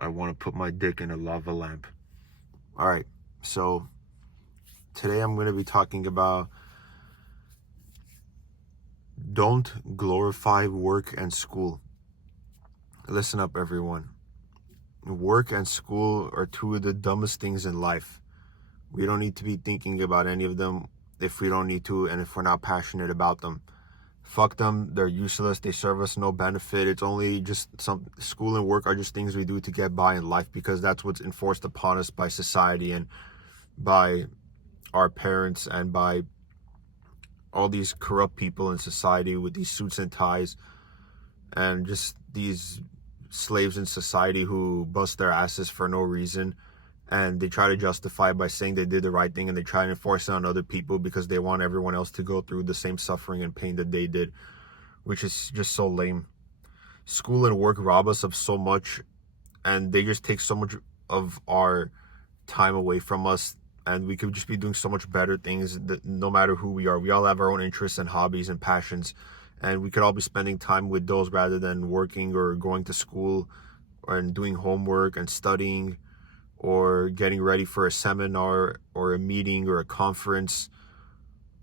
I want to put my dick in a lava lamp. All right, so today I'm going to be talking about don't glorify work and school. Listen up, everyone. Work and school are two of the dumbest things in life. We don't need to be thinking about any of them if we don't need to and if we're not passionate about them. Fuck them. They're useless. They serve us no benefit. It's only just some school and work are just things we do to get by in life because that's what's enforced upon us by society and by our parents and by all these corrupt people in society with these suits and ties and just these slaves in society who bust their asses for no reason, and they try to justify it by saying they did the right thing, and they try to enforce it on other people because they want everyone else to go through the same suffering and pain that they did, which is just so lame. School and work rob us of so much, and they just take so much of our time away from us, and we could just be doing so much better things that no matter who we are. We all have our own interests and hobbies and passions, and we could all be spending time with those rather than working or going to school and doing homework and studying or getting ready for a seminar or a meeting or a conference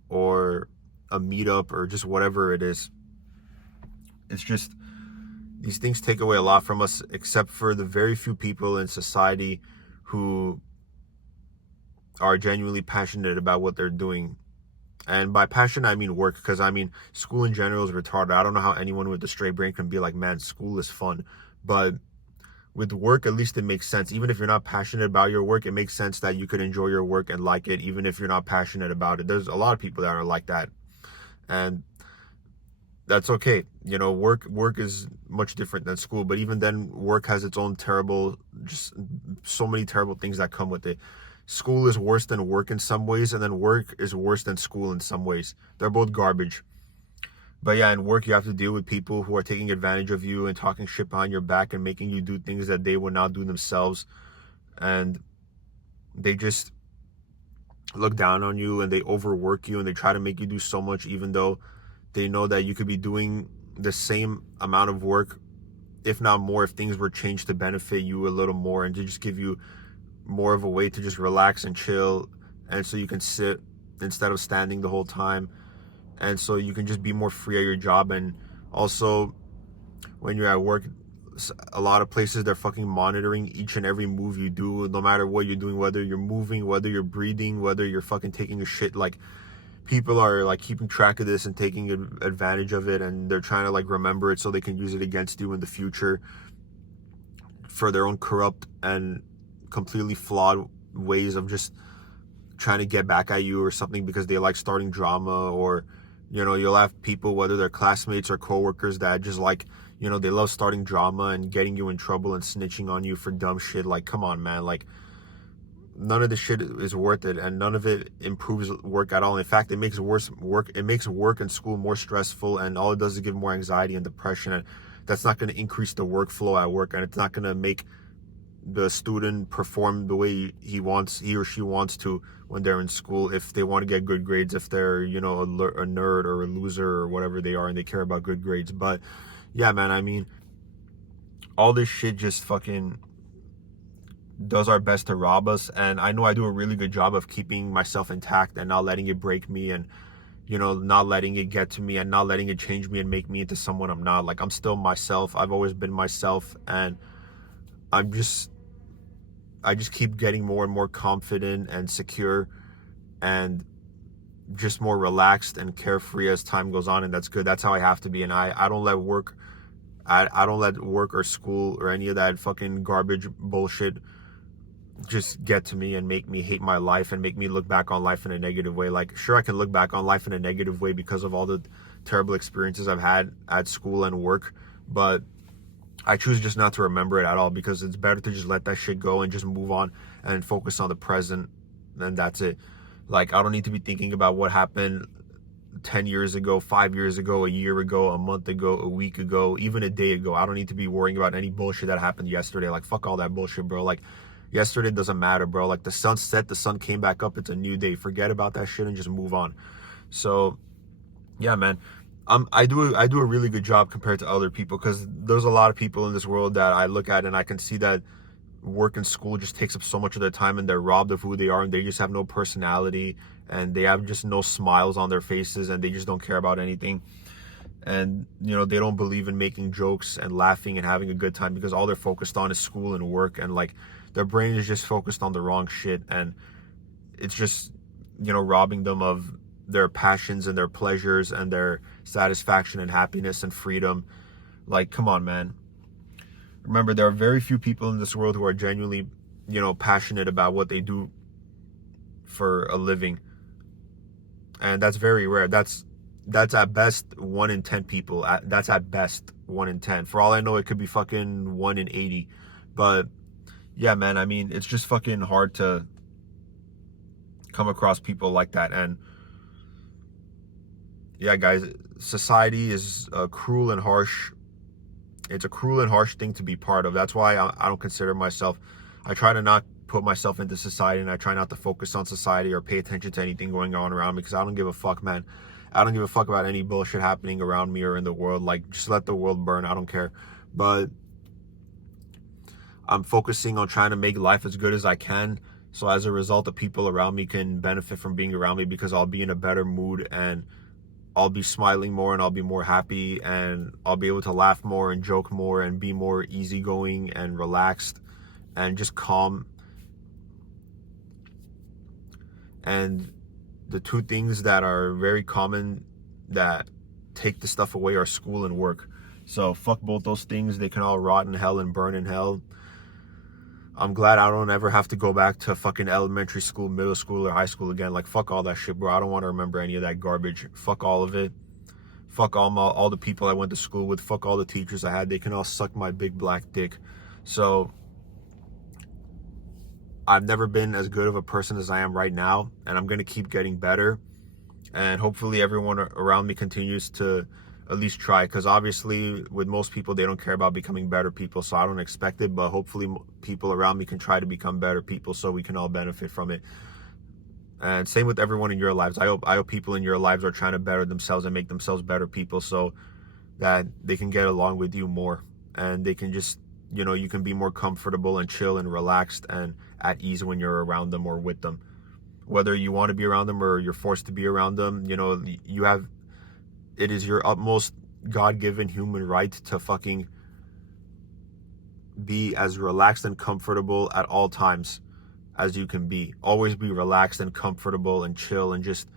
or a meetup or just whatever it is. It's just these things take away a lot from us, except for the very few people in society who are genuinely passionate about what they're doing. And by passion, I mean work, because I mean, school in general is retarded. I don't know how anyone with a straight brain can be like, man, school is fun. But with work, at least it makes sense. Even if you're not passionate about your work, it makes sense that you could enjoy your work and like it, even if you're not passionate about it. There's a lot of people that are like that. And that's okay. You know, work is much different than school, but even then, work has its own terrible, just so many terrible things that come with it. School is worse than work in some ways, and then work is worse than school in some ways. They're both garbage. But yeah, in work, you have to deal with people who are taking advantage of you and talking shit behind your back and making you do things that they would not do themselves. And they just look down on you and they overwork you and they try to make you do so much, even though they know that you could be doing the same amount of work, if not more, if things were changed to benefit you a little more and to just give you more of a way to just relax and chill, and so you can sit instead of standing the whole time, and so you can just be more free at your job. And also, when you're at work, a lot of places they're fucking monitoring each and every move you do, no matter what you're doing, whether you're moving, whether you're breathing, whether you're fucking taking a shit. Like, people are like keeping track of this and taking advantage of it, and they're trying to like remember it so they can use it against you in the future for their own corrupt and completely flawed ways of just trying to get back at you or something, because they like starting drama. Or, you know, you'll have people, whether they're classmates or coworkers, that just like, you know, they love starting drama and getting you in trouble and snitching on you for dumb shit. Like, come on, man. Like, none of this shit is worth it, and none of it improves work at all. In fact, it makes work and school more stressful, and all it does is give more anxiety and depression, and that's not going to increase the workflow at work, and it's not going to make the student perform the way he or she wants to when they're in school, if they want to get good grades, if they're, you know, a nerd or a loser or whatever they are and they care about good grades. But yeah, man, I mean, all this shit just fucking does our best to rob us. And I know I do a really good job of keeping myself intact and not letting it break me, and, you know, not letting it get to me and not letting it change me and make me into someone I'm not. Like, I'm still myself. I've always been myself, and I just keep getting more and more confident and secure and just more relaxed and carefree as time goes on, and that's good. That's how I have to be. And I don't let work I don't let work or school or any of that fucking garbage bullshit just get to me and make me hate my life and make me look back on life in a negative way. Like, sure, I can look back on life in a negative way because of all the terrible experiences I've had at school and work, but I choose just not to remember it at all, because it's better to just let that shit go and just move on and focus on the present, and that's it. Like, I don't need to be thinking about what happened 10 years ago, 5 years ago, a year ago, a month ago, a week ago, even a day ago. I don't need to be worrying about any bullshit that happened yesterday. Like, fuck all that bullshit, bro. Like, yesterday doesn't matter, bro. Like, the sun set, the sun came back up, it's a new day. Forget about that shit and just move on. So yeah, man, I do a really good job compared to other people, because there's a lot of people in this world that I look at and I can see that work and school just takes up so much of their time, and they're robbed of who they are, and they just have no personality, and they have just no smiles on their faces, and they just don't care about anything. And they don't believe in making jokes and laughing and having a good time, because all they're focused on is school and work, and like their brain is just focused on the wrong shit, and it's just robbing them of their passions and their pleasures and their satisfaction and happiness and freedom. Like, come on, man. Remember, there are very few people in this world who are genuinely passionate about what they do for a living, and that's very rare. That's at best 1 in 10 people. That's at best 1 in 10. For all I know, it could be fucking 1 in 80. But yeah, man, I mean, it's just fucking hard to come across people like that. And yeah, guys, society is cruel and harsh. It's a cruel and harsh thing to be part of. That's why I don't consider myself, I try to not put myself into society, and I try not to focus on society or pay attention to anything going on around me, because I don't give a fuck, man. I don't give a fuck about any bullshit happening around me or in the world. Like, just let the world burn. I don't care. But I'm focusing on trying to make life as good as I can. So as a result, the people around me can benefit from being around me, because I'll be in a better mood, and I'll be smiling more, and I'll be more happy, and I'll be able to laugh more and joke more and be more easygoing and relaxed and just calm. And the two things that are very common that take the stuff away are school and work. So fuck both those things. They can all rot in hell and burn in hell. I'm glad I don't ever have to go back to fucking elementary school, middle school, or high school again. Like, fuck all that shit, bro. I don't want to remember any of that garbage. Fuck all of it. Fuck all the people I went to school with. Fuck all the teachers I had. They can all suck my big black dick. So I've never been as good of a person as I am right now, and I'm going to keep getting better. And hopefully everyone around me continues to at least try, because obviously with most people, they don't care about becoming better people, so I don't expect it. But hopefully people around me can try to become better people, so we can all benefit from it. And same with everyone in your lives. I hope people in your lives are trying to better themselves and make themselves better people, so that they can get along with you more, and they can just you can be more comfortable and chill and relaxed and at ease when you're around them or with them. Whether you want to be around them or you're forced to be around them, it is your utmost God-given human right to fucking be as relaxed and comfortable at all times as you can be. Always be relaxed and comfortable and chill and just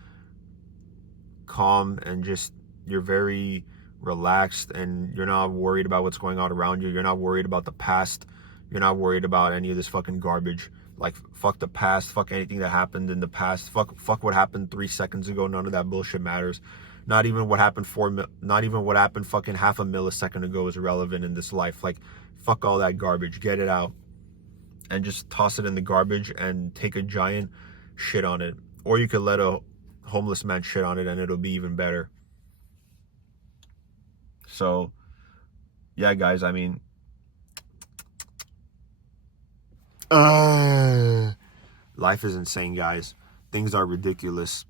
calm, and just you're very relaxed, and you're not worried about what's going on around you. You're not worried about the past. You're not worried about any of this fucking garbage. Like, fuck the past. Fuck anything that happened in the past. Fuck what happened 3 seconds ago. None of that bullshit matters. Not even what happened fucking half a millisecond ago is relevant in this life. Like, fuck all that garbage. Get it out and just toss it in the garbage and take a giant shit on it. Or you could let a homeless man shit on it, and it'll be even better. So yeah, guys, I mean, life is insane, guys. Things are ridiculous.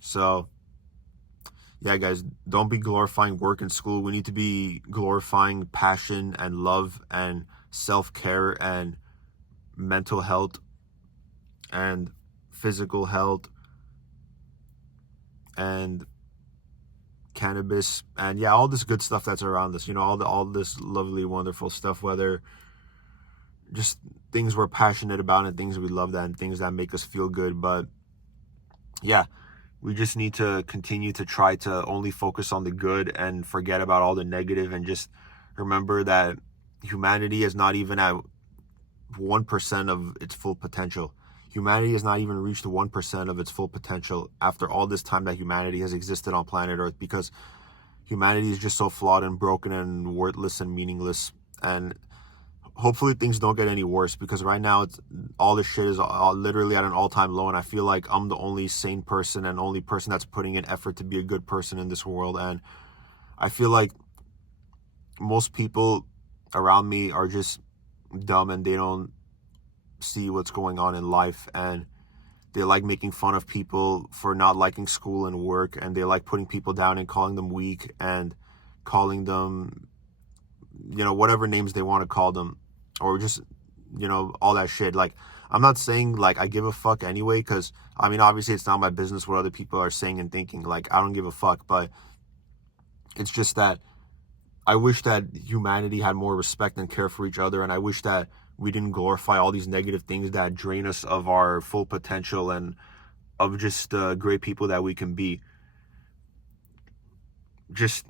So yeah, guys, don't be glorifying work and school. We need to be glorifying passion and love and self-care and mental health and physical health and cannabis, and yeah, all this good stuff that's around us, all this lovely, wonderful stuff, whether just things we're passionate about and things we love, and things that make us feel good. But yeah, we just need to continue to try to only focus on the good and forget about all the negative, and just remember that humanity is not even at 1% of its full potential. Humanity has not even reached 1% of its full potential after all this time that humanity has existed on planet Earth, because humanity is just so flawed and broken and worthless and meaningless. And hopefully things don't get any worse, because right now all this shit is literally at an all-time low, and I feel like I'm the only sane person and only person that's putting in effort to be a good person in this world. And I feel like most people around me are just dumb, and they don't see what's going on in life, and they like making fun of people for not liking school and work, and they like putting people down and calling them weak and calling them whatever names they want to call them, or just you know, all that shit. Like, I'm not saying like I give a fuck anyway, because I mean, obviously it's not my business what other people are saying and thinking. Like, I don't give a fuck, but it's just that I wish that humanity had more respect and care for each other, and I wish that we didn't glorify all these negative things that drain us of our full potential and of just great people that we can be. Just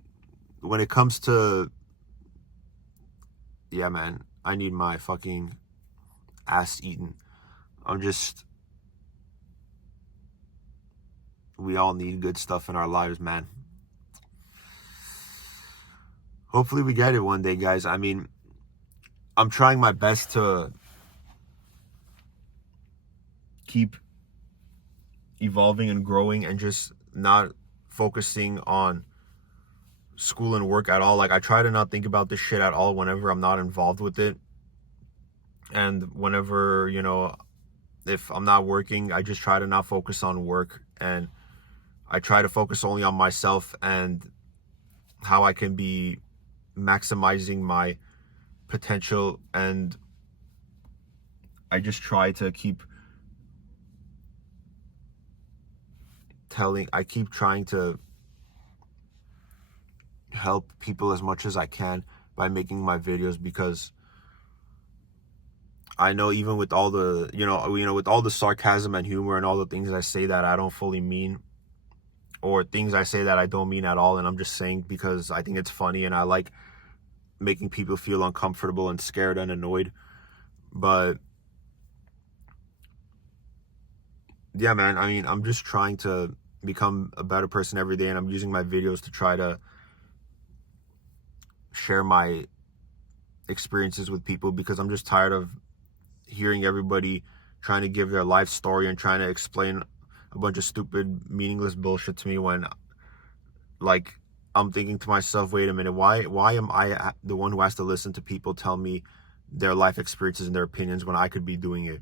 when it comes to, yeah, man, I need my fucking ass eaten. We all need good stuff in our lives, man. Hopefully we get it one day, guys. I mean, I'm trying my best to keep evolving and growing and just not focusing on school and work at all. Like, I try to not think about this shit at all whenever I'm not involved with it. And whenever, you know, if I'm not working, I just try to not focus on work, and I try to focus only on myself and how I can be maximizing my potential. And I just try to keep trying to help people as much as I can by making my videos, because I know even with all the, with all the sarcasm and humor and all the things I say that I don't fully mean, or things I say that I don't mean at all, and I'm just saying because I think it's funny and I like making people feel uncomfortable and scared and annoyed. But yeah, man, I mean, I'm just trying to become a better person every day, and I'm using my videos to try to share my experiences with people, because I'm just tired of hearing everybody trying to give their life story and trying to explain a bunch of stupid, meaningless bullshit to me, when, like, I'm thinking to myself, wait a minute, why am I the one who has to listen to people tell me their life experiences and their opinions when I could be doing it?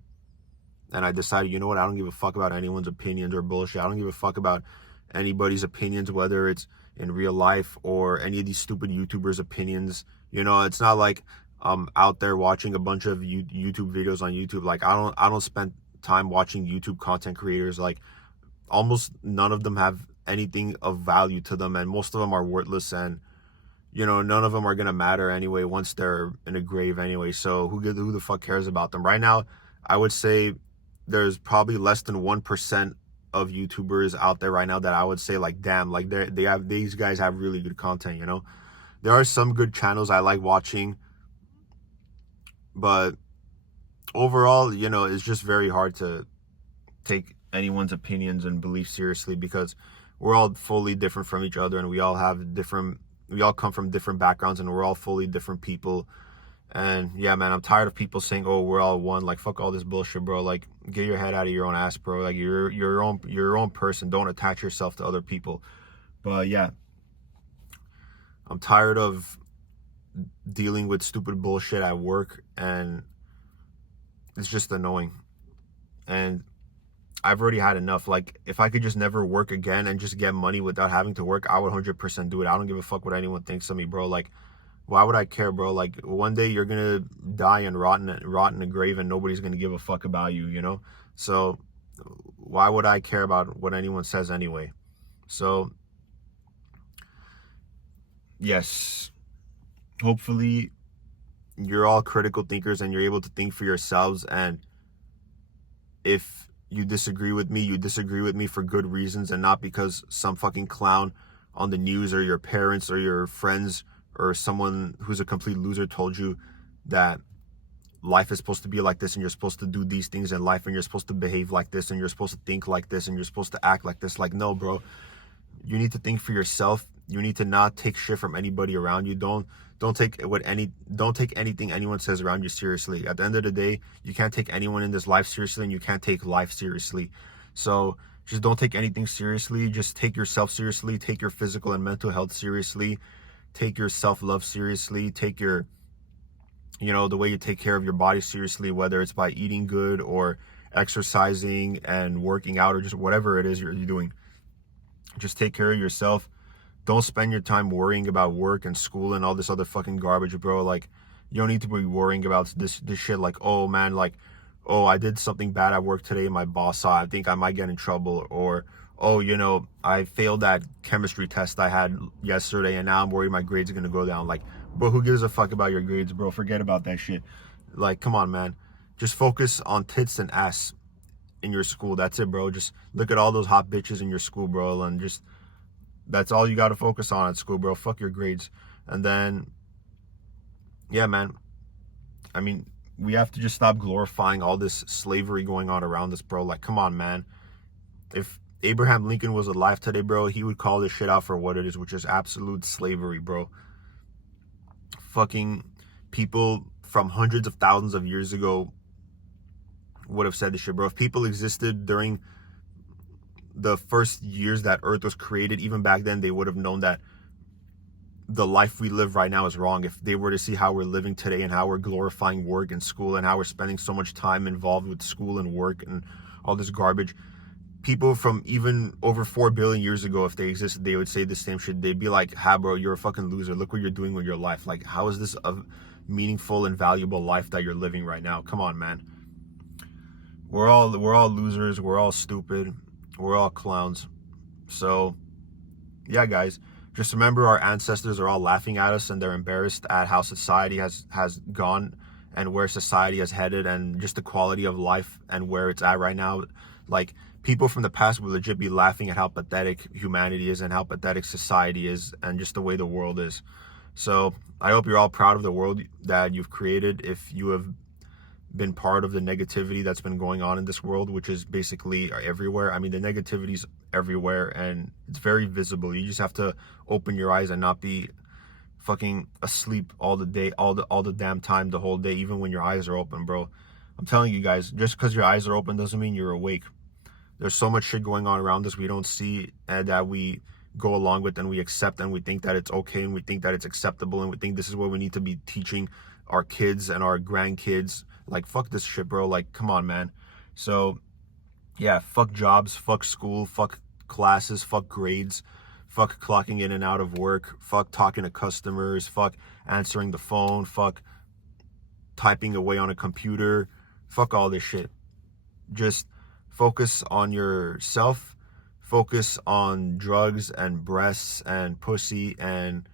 And I decided, you know what, I don't give a fuck about anyone's opinions or bullshit. I don't give a fuck about anybody's opinions, whether it's in real life or any of these stupid YouTubers' opinions. You know, it's not like I'm out there watching a bunch of YouTube videos on YouTube. Like, I don't spend time watching YouTube content creators. Like, almost none of them have anything of value to them, and most of them are worthless, and, you know, none of them are gonna matter anyway once they're in a grave anyway. So who the fuck cares about them? Right now, I would say there's probably less than 1% of YouTubers out there right now that I would say, like, damn, like, these guys have really good content. You know, there are some good channels I like watching, but overall, you know, it's just very hard to take anyone's opinions and beliefs seriously, because we're all fully different from each other, and we all come from different backgrounds, and we're all fully different people. And yeah, man, I'm tired of people saying, oh, we're all one. Like, fuck all this bullshit, bro. Like, get your head out of your own ass, bro. Like, you're your own person. Don't attach yourself to other people. But yeah, I'm tired of dealing with stupid bullshit at work, and it's just annoying. And I've already had enough. Like, if I could just never work again and just get money without having to work, I would 100% do it. I don't give a fuck what anyone thinks of me, bro. Like, why would I care, bro? Like, one day you're gonna die and rot in a grave, and nobody's gonna give a fuck about you, you know? So why would I care about what anyone says anyway? So yes, hopefully you're all critical thinkers and you're able to think for yourselves. And if you disagree with me, you disagree with me for good reasons, and not because some fucking clown on the news or your parents or your friends or someone who's a complete loser told you that life is supposed to be like this, and you're supposed to do these things in life, and you're supposed to behave like this, and you're supposed to think like this, and you're supposed to act like this. Like, no, bro. You need to think for yourself. You need to not take shit from anybody around you. Don't take anything anyone says around you seriously. At the end of the day, you can't take anyone in this life seriously, and you can't take life seriously. So just don't take anything seriously. Just take yourself seriously. Take your physical and mental health seriously. Take your self-love seriously. Take your, the way you take care of your body seriously, whether it's by eating good or exercising and working out, or just whatever it is you're doing. Just take care of yourself. Don't spend your time worrying about work and school and all this other fucking garbage, bro. Like, You don't need to be worrying about this shit like, oh man, like, oh, I did something bad at work today and my boss saw, I think I might get in trouble. Or, oh, you know, I failed that chemistry test I had yesterday and now I'm worried my grades are gonna go down. Like, bro, who gives a fuck about your grades, bro? Forget about that shit. Like, come on, man. Just focus on tits and ass in your school. That's it, bro. Just look at all those hot bitches in your school, bro, and just that's all you got to focus on at school, bro. Fuck your grades. And then, yeah, man. I mean, we have to just stop glorifying all this slavery going on around us, bro. Like, come on, man. If Abraham Lincoln was alive today, bro, he would call this shit out for what it is, which is absolute slavery, bro. Fucking people from hundreds of thousands of years ago would have said this shit, bro. If people existed during the first years that Earth was created, even back then, they would have known that the life we live right now is wrong. If they were to see how we're living today and how we're glorifying work and school and how we're spending so much time involved with school and work and all this garbage, people from even over 4 billion years ago, if they existed, they would say the same shit. They'd be like, ha, bro, you're a fucking loser. Look what you're doing with your life. Like, how is this a meaningful and valuable life that you're living right now? Come on, man. We're all losers. We're all stupid. We're all clowns. So, yeah, guys, just remember our ancestors are all laughing at us and they're embarrassed at how society has gone and where society has headed and just the quality of life and where it's at right now. Like, people from the past would legit be laughing at how pathetic humanity is and how pathetic society is and just the way the world is. So I hope you're all proud of the world that you've created. If you have been part of the negativity that's been going on in this world, which is basically everywhere. I mean, the negativity's everywhere and it's very visible. You just have to open your eyes and not be fucking asleep all the day, all the damn time, the whole day, even when your eyes are open, bro. I'm telling you guys, just because your eyes are open doesn't mean you're awake. There's so much shit going on around us we don't see and that we go along with and we accept and we think that it's okay and we think that it's acceptable and we think this is what we need to be teaching our kids and our grandkids. Like, fuck this shit, bro. Like, come on, man. So, yeah, fuck jobs, fuck school, fuck classes, fuck grades, fuck clocking in and out of work, fuck talking to customers, fuck answering the phone, fuck typing away on a computer, fuck all this shit. Just focus on yourself, focus on drugs and breasts and pussy and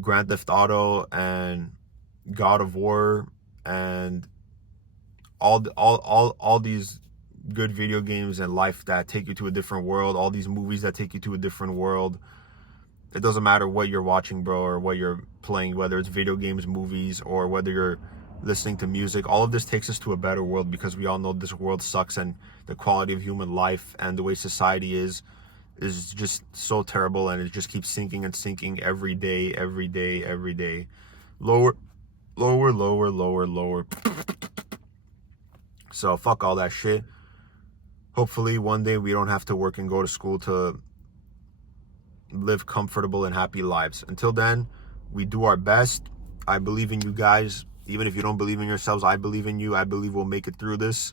Grand Theft Auto and God of War and all these good video games and life that take you to a different world, all these movies that take you to a different world. It doesn't matter what you're watching, bro, or what you're playing, whether it's video games, movies, or whether you're listening to music. All of this takes us to a better world because we all know this world sucks and the quality of human life and the way society is just so terrible, and it just keeps sinking and sinking every day, every day, every day. Lower, lower, lower, lower, lower. So fuck all that shit. Hopefully one day we don't have to work and go to school to live comfortable and happy lives. Until then, we do our best. I believe in you guys. Even if you don't believe in yourselves, I believe in you. I believe we'll make it through this.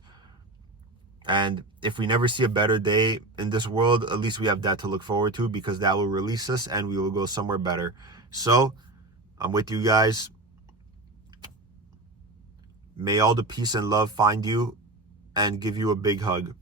And if we never see a better day in this world, at least we have that to look forward to, because that will release us and we will go somewhere better. So I'm with you guys. May all the peace and love find you and give you a big hug.